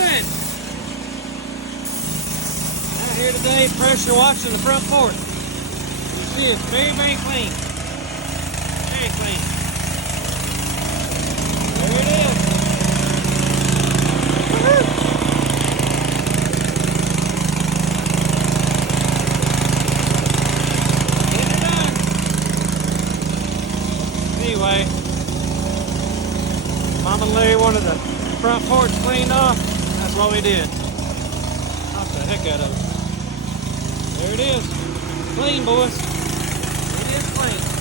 doing? Out here today, pressure washing the front porch. You see it's very, very clean. Very clean. There it is. Woohoo! Getting it done. Anyway, Mom and Larry wanted the front porch cleaned off. That's what we did. Knocked the heck out of it. There it is. Clean, boys. It is clean.